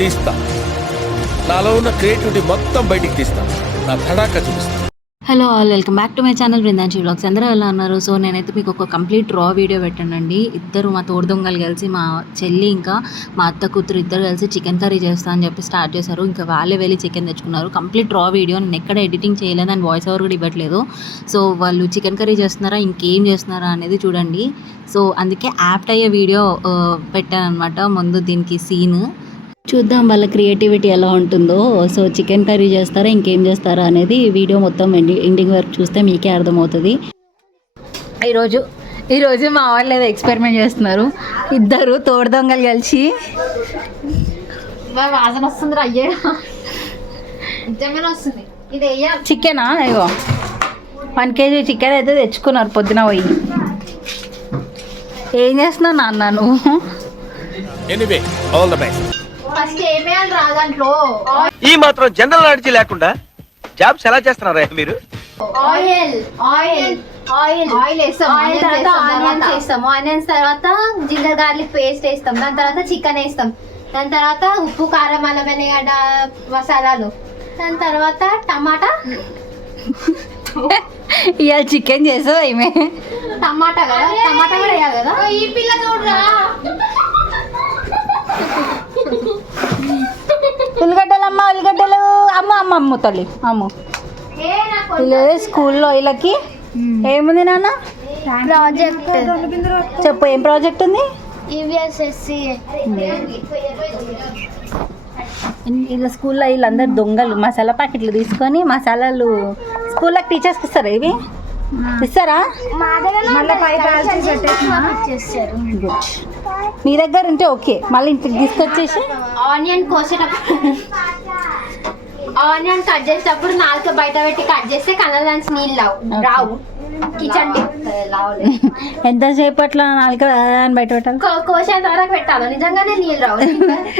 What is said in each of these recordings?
తీస్తా. నాలో ఉన్న క్రియేటివిటీ మొత్తం బయటికి తీస్తా. నా తడాకా చూపిస్తా. Hello all, welcome back to my channel బృందాంచి వ్లాగ్స్. అందరూ ఎలా ఉన్నారు? సో నేనైతే మీకు ఒక కంప్లీట్ రా వీడియో పెట్టానండి. ఇద్దరు మా తోడు దొంగలు కలిసి, మా చెల్లి ఇంకా మా అత్త కూతురు ఇద్దరు కలిసి చికెన్ కర్రీ చేస్తా అని చెప్పి స్టార్ట్ చేశారు. ఇంకా వాళ్ళే వెళ్ళి చికెన్ తెచ్చుకున్నారు. కంప్లీట్ రా వీడియో, నేను ఎక్కడ ఎడిటింగ్ చేయలేదు అండ్ వాయిస్ ఓవర్ కూడా ఇవ్వట్లేదు. సో వాళ్ళు చికెన్ కర్రీ చేస్తున్నారా ఇంకేం చేస్తున్నారా అనేది చూడండి. సో అందుకే యాప్ట్ అయ్యే వీడియో పెట్టాను అనమాట. ముందు దీనికి సీన్ చూద్దాం వాళ్ళ క్రియేటివిటీ ఎలా ఉంటుందో. సో చికెన్ కర్రీ చేస్తారా ఇంకేం చేస్తారా అనేది వీడియో మొత్తం ఎండింగ్ వరకు చూస్తే మీకే అర్థమవుతుంది. ఈరోజు మా వాళ్ళు ఏదో ఎక్స్పెరిమెంట్ చేస్తున్నారు. ఇద్దరు తోడు దొంగలు కలిసి వాసన వస్తుంది. అయ్యే నిజంగానే వస్తుంది. ఇది చికెనా, ఇగో 1 kg చికెన్ అయితే తెచ్చుకున్నారు పొద్దున పోయి. ఏం చేస్తున్నావు నాన్న నువ్వు? Anyway, all the best. First ఏమేయాలి రా దాంట్లో? ఈ మాత్రం జనరల్ నాలెడ్జ్ లేకుండా జాబ్స్ ఎలా చేస్తున్నారా మీరు? ఆయిల్ ఆయిల్ ఆయిల్ ఆయిల్ వేస్తాం. ఆనియన్స్ వేస్తాము. ఆనియన్స్ తర్వాత జింజర్ గార్లిక్ పేస్ట్ వేస్తాం. దాని తర్వాత చికెన్ వేస్తాం. దాని తర్వాత ఉప్పు కారం అల్లం వెల్లిగడ్డ మసాలాలు. దాని తర్వాత టమాటా. ఇవాళ చికెన్ చేసావు ఏమే? టమాటా కదా, టమాటా కూడా వేయాలి కదా. ఈ పిల్ల చూడరా, ఉల్లిగడ్డలు అమ్మ అమ్మ తల్లి అమ్మ. స్కూల్లో వీళ్ళకి ఏముంది నాన్న? ప్రాజెక్ట్ చెప్పు, ఏం ప్రాజెక్ట్ ఉంది? ఇలా స్కూల్లో వీళ్ళందరూ దొంగలు మసాలా ప్యాకెట్లు తీసుకొని మసాలాలు స్కూల్లోకి టీచర్స్కి ఇస్తారా? ఇవి ఇస్తారా? మీ దగ్గర ఉంటే ఓకే, మళ్ళీ ఇంటికి తీసుకొచ్చేసి ఆనియన్ కోసేటప్పుడు ఆనియన్ కట్ చేసేటప్పుడు నాలుక బయట పెట్టి కట్ చేస్తే కళ్ళ నుంచి నీళ్ళు రావు. కిచెన్ ఎంతసేపు అట్లా నాలుక అని బయట పెట్టాలి? కోసేంత వరకు పెట్టాలి. నిజంగానే నీళ్ళు రావు.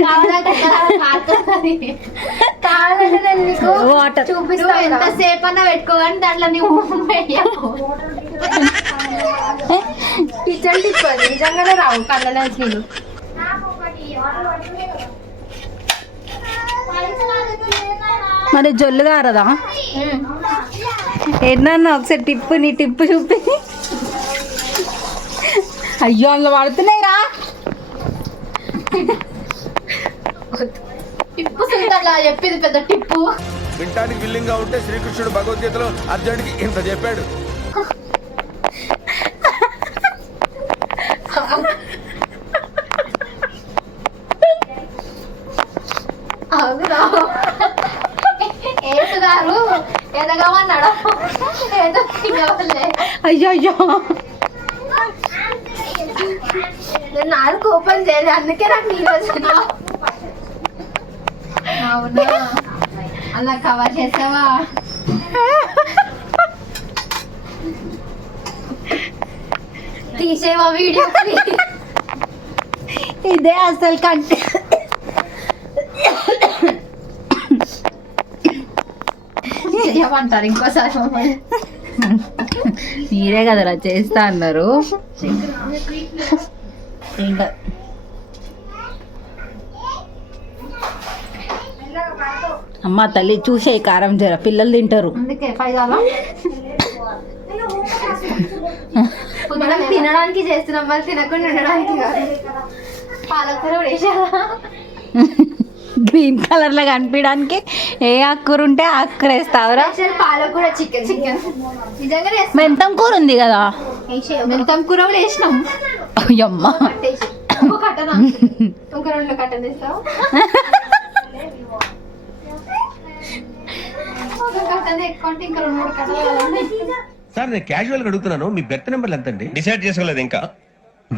కావాలంటే నేను నీకు వాటర్ చూపిస్తా. ఎంతసేపు అన్నా పెట్టుకోవాలి, దాంట్లో నువ్వు కిచెన్ టిప్ అది. నిజంగానే రావు కళ్ళ నుంచి నీళ్ళు. మరి జొల్లు గారదా? ఏంటన్నా ఒకసారి నీ టిప్పు చూపి. అయ్యో అందులో పడుతున్నాయి రా. టిప్పు సుందర్లా చెప్పింది పెద్ద టిప్పు. వింటానికి విల్లింగ్ గా ఉంటే శ్రీకృష్ణుడు భగవద్గీతలో అర్జునుడికి ఇంత చెప్పాడు. ఏసుగారు ఎదగమన్నాడు. ఏదో తినవల్లే. అయ్యో నేను నాలుగు ఓపెన్ చేయలేదు, అందుకే నాకు నీళ్ళు వచ్చినా. అవునా, అలా కవర్ చేసావా? తీసేవా వీడియో? ఇదే అసలు కంటే చేయమంటారు ఇంకోసారి. మీరే కదరా చేస్తా అన్నారు. ఇంకా అమ్మ తల్లి చూసే కారం జర పిల్లలు తింటారు. అందుకే మనం తినడానికి చేస్తున్నాం, మరి తినకుండా ఉండడానికి కాదు. పాలకూర వేసారా? గ్రీన్ కలర్ లో కనిపించడానికి ఏ ఆకుకూర ఉంటే ఆకుకూర వేస్తావురా? పాలకూర చికెన్ నిజంగానే మెంతం కూర ఉంది కదా, మెంతం కూర కూడా వేసినాం. అయ్యమ్మ కట్టనా ఇంక 2 కట్టలు వేస్తావు. ఇంకా 2 కట్టలు. సార్ నేను క్యాజువల్ గా అడుగుతున్నాను, మీ బెర్త్ నెంబర్లు ఎంత అండి? డిసైడ్ చేసుకోలేదు ఇంకా.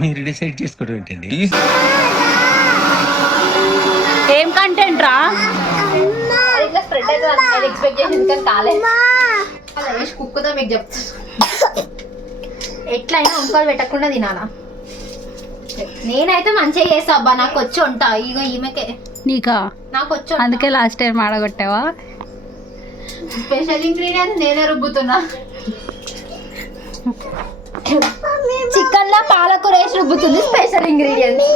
మీరు డిసైడ్ చేసుకోవడం ఏంటండి? ఏం కంటెంట్ రా? ఇట్లా స్ప్రెడ్ అవుతుంది ఎక్స్పెక్ట్ చేసి ఇంకా కాలేదు. కుక్కుతో మీకు చెప్తా, ఎట్లయినా వంకలు పెట్టకుండా తినాలా. నేనైతే మంచిగా చేస్తా అబ్బా, నాకు వచ్చి ఉంటా. ఇగో ఈమెకే నీకా? నాకు వచ్చి, అందుకే లాస్ట్ టైం ఆడగొట్టావా? స్పెషల్ ఇంగ్రీడియంట్స్ నేనే రుబ్బుతున్నా. చికెన్ లో పాలకూర వేసి రుబ్బుతుంది స్పెషల్ ఇంగ్రీడియంట్స్.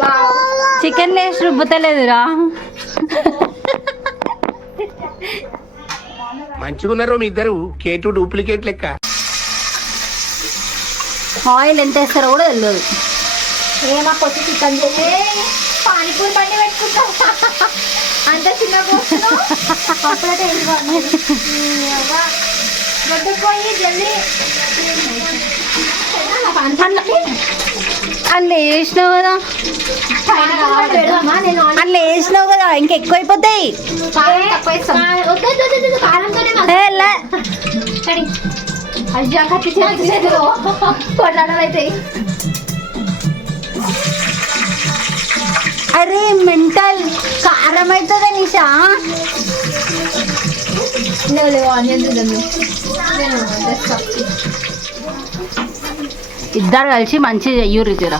చికెన్ వేసి రుబ్బుతలేదురా. మంచిగున్నారు మీ ఇద్దరు కేటు డూప్లికేట్ లెక్క. ఆయిల్ ఎంత వేస్తారో కూడా తెలియదు. మాకు వచ్చి చికెన్ చేసి పానీపూరి బండి పెట్టుకుంటాం అంత చిన్న అప్పుడే పోయి జల్దీ అందులో వేసినావు కదా, అందులో వేసినావు కదా, ఇంకెక్కువ అయిపోతాయి. కొట్లాడలైతాయి. అరే మెంటల్ కారం అవుతుంది నిషా. ఇద్దరు కలిసి మంచిగా చెయ్యూరు జరా.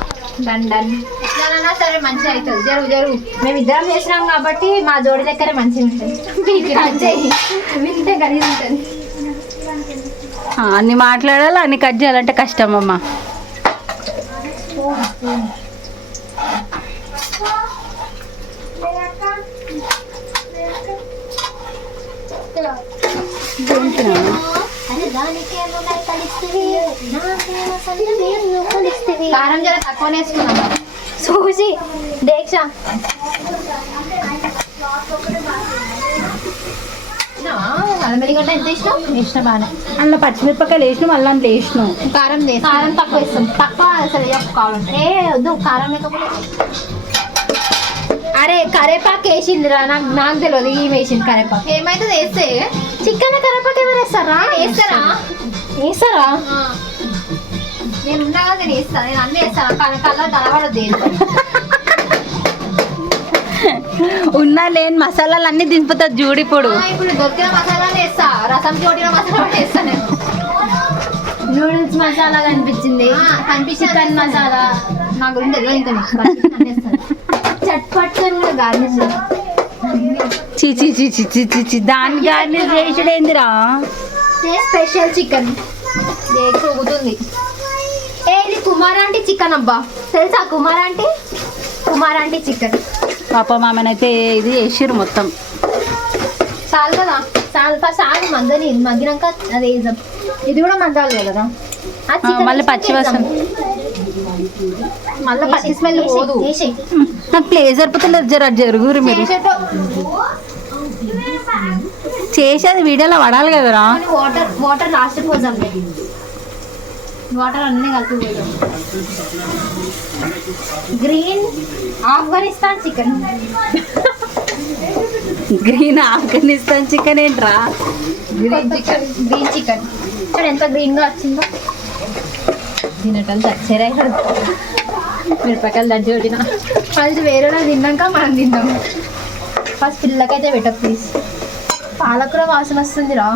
ఎట్లనైనా సరే మంచిగా అవుతుంది. జరుగు మేము ఇద్దరం చేసినాం కాబట్టి మా జోడి దగ్గర మంచిగా ఉంటుంది. వింటే గలీజ్ ఉంటుంది. అన్ని మాట్లాడాలి, అన్ని కట్ చేయాలంటే కష్టం అమ్మా. కారం జర తక్కువనే వేసుకున్నాం చూసి దీక్ష. అల్లమెల్లిగడ్డ ఎంత ఇష్టం ఇష్టం బాగా. అందులో పచ్చిమిరపకాయలు వేసినాం, మళ్ళీ అందులో వేసినాం. కారం కారం తక్కువ ఇస్తాం. తక్కువ అసలు కావాలంటే వద్దు కారం లేకపోతే. అరే కరేపాకు వేసిందిరా, నాకు తెలియదు. ఈ వేసింది కరేపాకు. ఏమైతుంది వేస్తే చికెన్ కరేపాకు ఎవరు వేస్తారా? వేస్తారా? నేను ఉన్నా కదా, నేను వేస్తాను. నేను అన్నీ వేస్తాను. కానీ కలర్ కనబడద్దు. ఉన్నా లేని మసాలాలు అన్ని దింపుతుంది చూడు. ఇప్పుడు ఇప్పుడు దొరికిన మసాలాలు వేస్తా, రసం చోటిన మసాలా వేస్తా. నేను నూడిల్స్ మసాలా కనిపించింది, చికెన్ మసాలా నా గురించి తెలియదు. ఇంకా చట్పట్ గార్నిష్ చి దాని గార్నిష్ చేసుడేందిరా? స్పెషల్ చికెన్ ఊగుతుంది. ఇది కుమారాంటి చికెన్ అబ్బా, తెలుసా? కుమారాంటి చికెన్. పాప మామనైతే ఇది వేసిర్రు మొత్తం. చాలు కదా, చాలు మందని మగ్గినాక అది వేద్దాం. ఇది కూడా మగ్గాలి కదా. మళ్ళీ పచ్చి వాసన, మళ్ళీ పచ్చి స్మెల్ పోదు. నాకు ప్లేస్ సరిపోతలేదు. జరుగురు మీరు చేసేది వీడియోలో పడాలి కదరా. వాటర్ లాస్ట్ పోదాం. వాటర్ అన్నీ కలిపి పోదాం. Green Afghanistan chicken. Green Afghanistan chicken ఏంట్రా? గ్రీన్ చికెన్ చూడు ఎంత గ్రీన్ గా వచ్చిందో. తినటం చచ్చేరా. మిరపకాయలు దంచి కొట్టిన ఫస్ట్ వేరే తిన్నాక మనం తిందాం. ఫస్ట్ పిల్లకైతే పెట్టకు ప్లీజ్. పాలకూర వాసన వస్తుందిరా,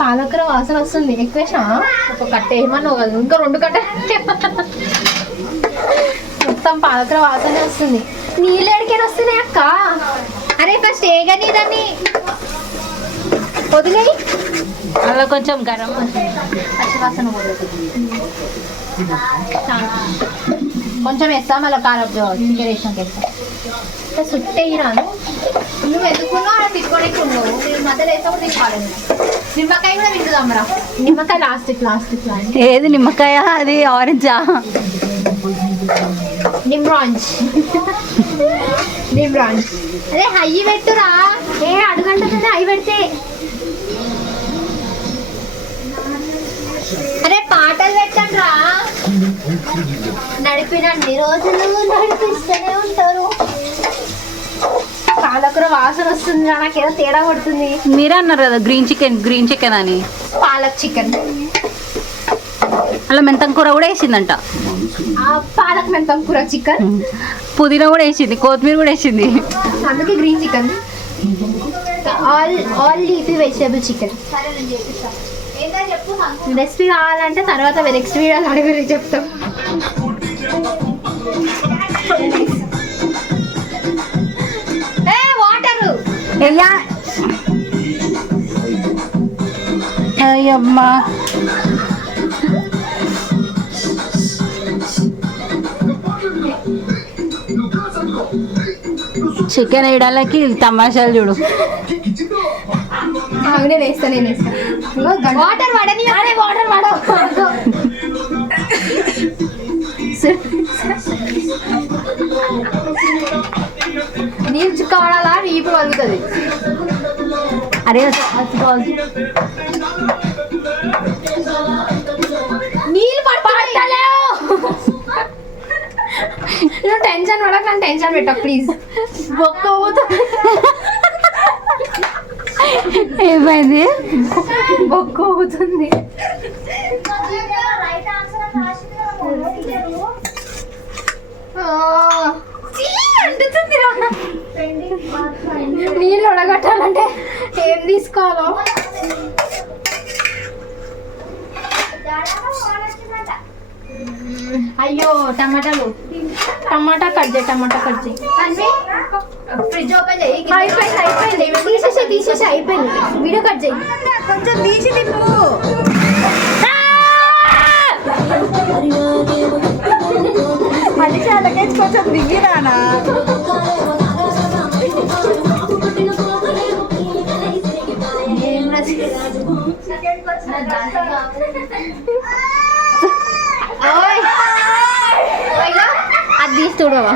పాలకూర వాసన వస్తుంది. ఎక్కువేసా ఒక కట్ట ఏమన్నా కాదు, ఇంకా 2 కట్ట మొత్తం పాలకూర వాసన వస్తుంది. నీళ్ళు ఎడికైనా వస్తున్నాయి అక్క. అరే ఫస్ట్ ఏగని దాన్ని వదిలేయి. అలా కొంచెం గరం పచ్చి వాసన కొంచెం వేస్తా, మళ్ళీ కారం చికెన్ వేసినాక వేస్తా. సుట్టే రాను. నువ్వు ఎందుకున్నావు అలా తిట్టుకోడానికి ఉన్నావు. నేను మధ్యలో వేస్తా కూడా తిట్టుకోవాలి. నిమ్మకాయ కూడా వింటుదామరా. నిమ్మకాయ లాస్ట్. ఏది నిమ్మకాయ? అది ఆరెంజా? నిమ్రాంజ్. అదే హై పెట్టురా. అడుగంటుంది హై పెడితే. అరే పాటలు పెట్టండి రా. నడిపినండి రోజులు నడిపిస్తూనే ఉంటారు. పాలకూర వాసన వస్తుంది, నాకేదో తేడా కొడుతుంది. మీరే అన్నారు కదా గ్రీన్ చికెన్ అని. పాలక్ చికెన్. అలా మెంతం కూర కూడా వేసిందంట. పాలక్ మెంతం కూర చికెన్, పుదీనా కూడా వేసింది, కొత్తిమీర కూడా వేసింది. అందుకే green chicken. All leafy vegetable chicken. Recipe కావాలంటే తర్వాత నెక్స్ట్ వీడియోలో అడిగి చెప్తాం. వాటర్ అయ్యమ్మా. చికెన్ వేయడానికి తమాషాలు చూడు. నేను వేస్తా వాటర్ వాడని వాటర్ వాడ నీళ్ళు చుక్క వాడాలా నీపు పలుగుతుంది. అరే నీళ్ళు పడతలేవు. నువ్వు టెన్షన్ పడక నన్ను టెన్షన్ పెట్ట ప్లీజ్. బొక్క పోతుంది. ఏమైంది? బొక్క పోతుంది. నీళ్ళు ఉడగట్టాలంటే ఏం తీసుకోవాలో అయ్యో టమాటా కట్ చేయి ఫ్రిడ్జ్ ఓపెన్ చేయి. అయిపోయింది తీసేసి అయిపోయింది. వీడియో కట్ చేయి కొంచెం తీసి తిప్పు. అది చాలకే కొంచెం దిగిరానా. అది తీస్తుడవా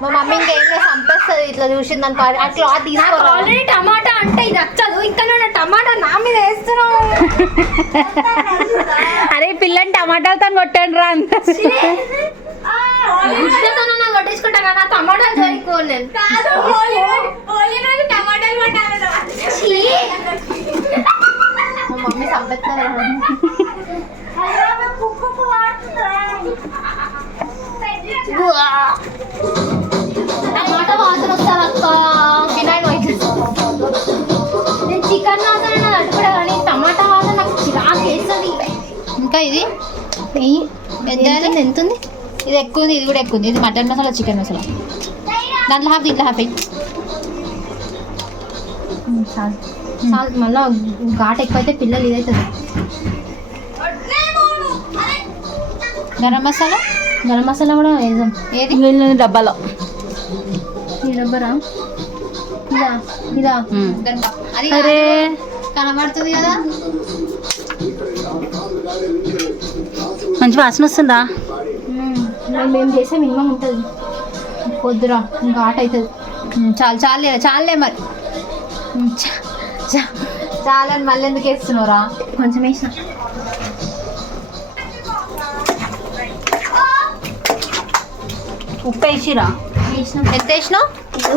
మా మమ్మీ ఇంకేం చంపేస్తుంది ఇట్లా చూసింది అనుకో. ఆ క్లాత్ తీసుకోవాలి. ఆల్రెడీ టమాటా అంటే ఇది నచ్చదు. ఇంకా నేను టమాటా నా మీద వేస్తున్నావు. అరే పిల్లని టమాటాలతో కొట్టండి రా. అంత కొట్టించుకుంటా కదా టమాటా సరిపోను నేను. మా మమ్మీ చంపేస్తారు. టమాటా వాసన వస్తారు అక్క. వినాయక నేను చికెన్ వాసన అడుగుడా కానీ టమాటా వాసన నాకు చిరాకు వేస్తుంది. ఇంకా ఇది ఎంత ఉంది? ఇది ఎక్కువ ఉంది. ఇది కూడా ఎక్కువ ఉంది. ఇది మటన్ మసాలా చికెన్ మసాలా. దాంట్లో హాఫ్ దీంట్లో హాఫ్ చాలు చాలు. మళ్ళీ ఘాట్ ఎక్కువైతే పిల్లలు ఇదవుతుంది. గరం మసాలా కూడా వేద్దాం. ఏది డబ్బాలో ఈ డబ్బరా ఇదా అది అరే కనబడుతుంది కదా. మంచి వాసన వస్తుందా? మేము చేసే మినిమం ఉంటుంది. వద్దురా ఘాట్ అవుతుంది. చాలే మరి చాలని మళ్ళీ ఎందుకు వేస్తున్నావురా? కొంచెం వేసిన. ఉప్పు వేసిరా? ఎంత వేసినావు?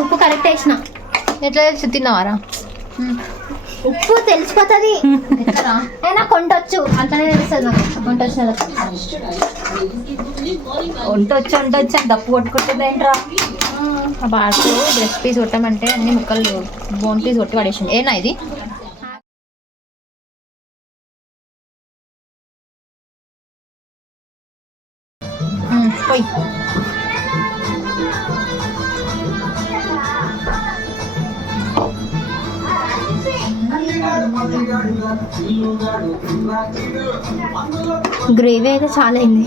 ఉప్పు కరెక్ట్ వేసిన. ఎట్లా తెలుసు? తిన్నావారా? ఉప్పు తెలిసిపోతుంది. నాకు వంటొచ్చు అంటనే తెలుస్తుంది. నాకు వంటొచ్చు అని దప్పు కొట్టుకుంటుంది ఏంట్రా? బాగా బ్రెస్ట్ పీస్ కొట్టమంటే అన్ని ముక్కలు బోన్ పీస్ కొట్టి పడేసింది. ఏనా ఇది? పోయి గ్రేవీ అయితే చాలా అయింది.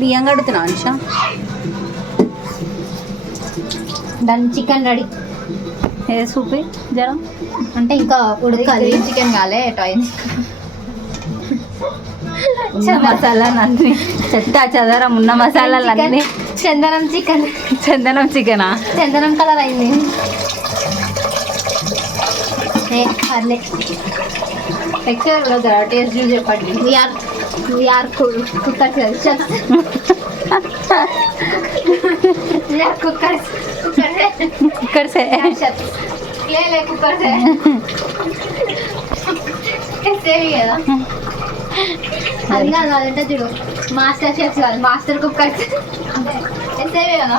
బియ్యం కడుతున్నా నిషా. దాని చికెన్ రెడీ. ఏ సూపి జరా అంటే ఇంకా ఉడకాలి. చికెన్ కాలే ఎటో అయింది. మసాలాలన్నీ చెత్త చెదరం ఉన్న మసాలాలన్నీ. చందనం చికెనా? చందనం కలర్ అయింది. పర్లే టెక్స్చర్ కూడా టేస్ట్ చూసి చెప్పండి. వీఆర్ కుక్కర్స్ లే కుక్కర్స్ కదా. అది కాదు అదంటే చూడు మాస్టర్ షెఫ్స్ కాదు మాస్టర్ కుక్కర్స్ ఎస్సేవే కదా.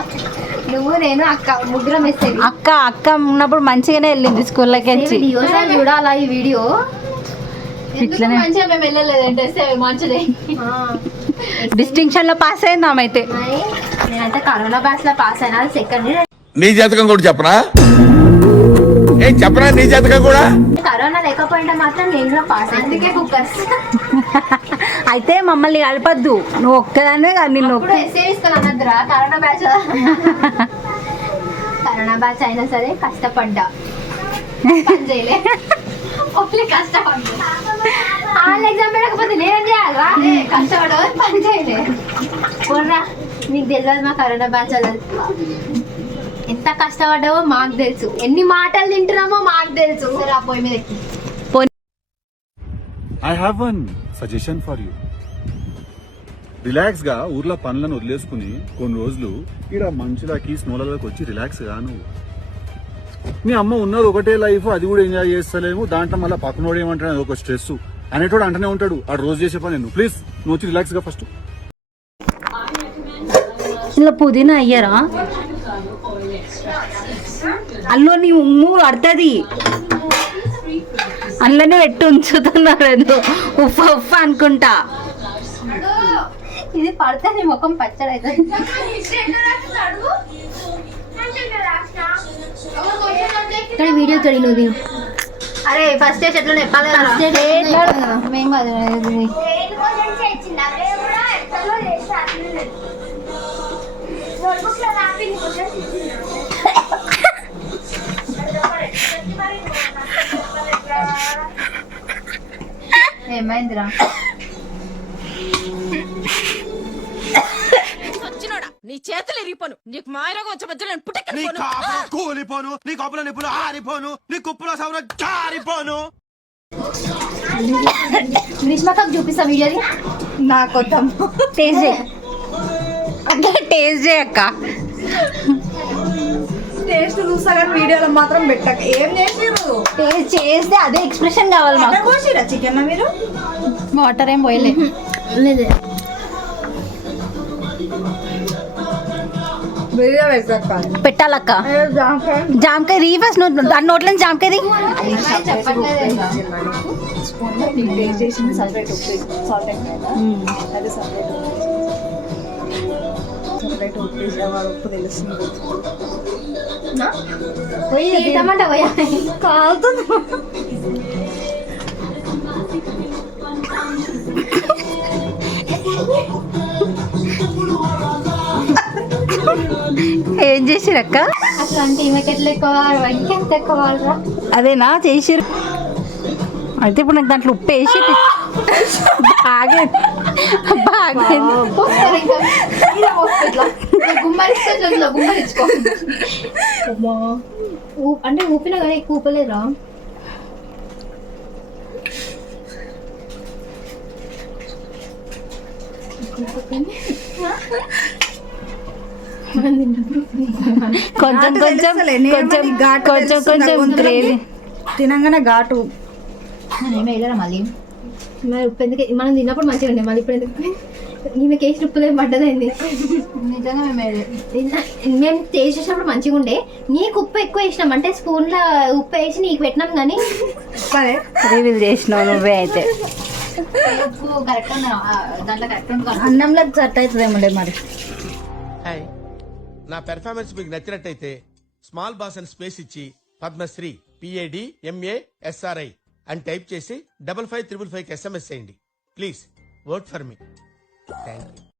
నువ్వు నేను అక్క ముగ్గురం వేసేవి. అక్క ఉన్నప్పుడు మంచిగానే వెళ్ళింది స్కూల్లోకి వచ్చి. చూడాలా ఈ వీడియో? ఇట్లనే మంచిగా మేము వెళ్ళలేదంటే మంచిదే. డిస్టింక్షన్ లో పాస్ అయింది ఆమె అయితే. నేనైతే కరోనా బ్యాచ్ లో పాస్ అయినా. సెకండ్ నీ జాతకం కూడా చెప్పనా? ఏం చెప్పనా నీ జాతకం కూడా? కరోనా లేకపోయింటే మాత్రం నేను కూడా పాస్. అందుకే కుక్కర్స్. అయితే మమ్మల్ని కలపద్దు. నువ్వు ఒక్కదానే నిన్ను కరోనా బ్యాచ్ కరోనా బ్యాచ్ అయినా సరే కష్టపడ్డా, పని చేయలే, ఓన్లీ కష్టపడ్డా. వాళ్ళ ఎగ్జామ్ పెట్టకపోతే నేనేం చేయాలా? కష్టపడ్డా పని చేయలే. పోర్రా, మీకు తెలియదు మా కరోనా బ్యాచ్ వాళ్ళది ఎంత కష్టపడ్డావో మాకు తెలుసు, ఎన్ని మాటలు తింటున్నామో మాకు తెలుసు. సరే ఆ పొయ్యి మీద ఎక్కి. I have one suggestion for you. Relax గా ఊర్లో పనులను వదిలేసుకుని కొన్ని రోజులు ఇక్కడ మంచులకి స్నోలలోకి వచ్చి రిలాక్స్ గా నువ్వు. మీ అమ్మ ఉన్నది ఒకటే లైఫ్, అది కూడా ఎంజాయ్ చేస్తలేము, దాంట్లో మళ్ళీ పక్కనోడు ఏమంటాడు ఒక స్ట్రెస్ అనేటోడు అంటనే ఉంటాడు. ఆ రోజు చేసే పని నువ్వు ప్లీజ్ నువ్వు వచ్చి రిలాక్స్ గా ఫస్ట్. ఇలా పుదీనా అయ్యారా అల్లో నీ ఉమ్ము పడుతుంది, అందులోనే పెట్టి ఉంచుతున్నారు ఉఫ్ ఉఫ్ అనుకుంటా. ఇది పడితే నీ ముఖం పచ్చడి అవుతుంది. ఇక్కడ వీడియో తడి నువ్వు. అరే ఫస్ట్ స్టేజ్ ఎట్లా చెప్పాలి కదా మేము ఏమైందిరా? నీ చేతులు ఇరిగిపోను, నీకు మాయరోగం వచ్చే మధ్యలో కూలిపోను, నీ కప్పుల నిప్పులు ఆరిపోను, నీ కుప్పుల సౌర జారిపోను. గ్రీష్మకకు చూపిస్తా వీడియోది. నాకు టేస్ట్ చేయి అక్క, టేస్ట్ చేయక్క. టేస్ట్ చూస్తా కానీ వీడియోలో మాత్రం పెట్టక. ఏం చేసిర్రు? టేస్ట్ చేస్తే అదే ఎక్స్ప్రెషన్ కావాలి మాకు. కోసిరా చికెన్ మీరు? వాటర్ ఏం పోయలే. వీడియో పెట్టక్క. పెట్టాలక్క. జామకాయ రీ ఫస్ట్ దాని నోట్లో జామకాయ రీ. టేస్ట్ చేసింది సపరేట్ ఉప్పు, సాల్ట్ అది సపరేట్ సపరేట్ ఉప్పు వేసేవాడు, ఉప్పు తెలుస్తుంది. టమాటా పోయా కాలుతుంది. ఏం చేసిరక్క? అట్లాంటి ఈమెకి ఎట్లా ఎక్కువ ఇంకెంత ఎక్కువ వాళ్ళరా? అదేనా చేసిరు. అయితే ఇప్పుడు నాకు దాంట్లో ఉప్పు వేసి బాగా బాగా గుమ్మరించుకో. అంటే ఊపినా కానీ ఎక్కువ ఊపలేదురా. కొంచెం కొంచెం కొంచెం కొంచెం కొంచెం గ్రేవీ తినంగానే ఘాటు. ఏమి వెళ్ళరా మళ్ళీ మరి ఉప్పు ఎందుకు? మనం తిన్నప్పుడు మంచిగా ఉండే, మళ్ళీ ఇప్పుడు ఎందుకు ఈమె కేసు ఉప్పులే పడ్డదైంది. నిజంగా మేము టేస్ట్ చేసినప్పుడు మంచిగా ఉండే, నీకు ఉప్పు ఎక్కువ వేసినాం అంటే స్పూన్లో ఉప్పు వేసి నీకు పెట్టినాం కానీ రివీల్ చేసినావు నువ్వే. అయితే ఉప్పు కరెక్ట్ ఉంది దాంట్లో, కరెక్ట్ ఉంది. అన్నంలో సెట్ అవుతుందేమో మరి. నా పెర్ఫార్మెన్స్ మీకు నచ్చినట్టయితే స్మాల్ బాస్ అని స్పేస్ ఇచ్చి పద్మశ్రీ PADMASRI అని టైప్ చేసి 5555 SMS చేయండి. Please vote for me. Thank you.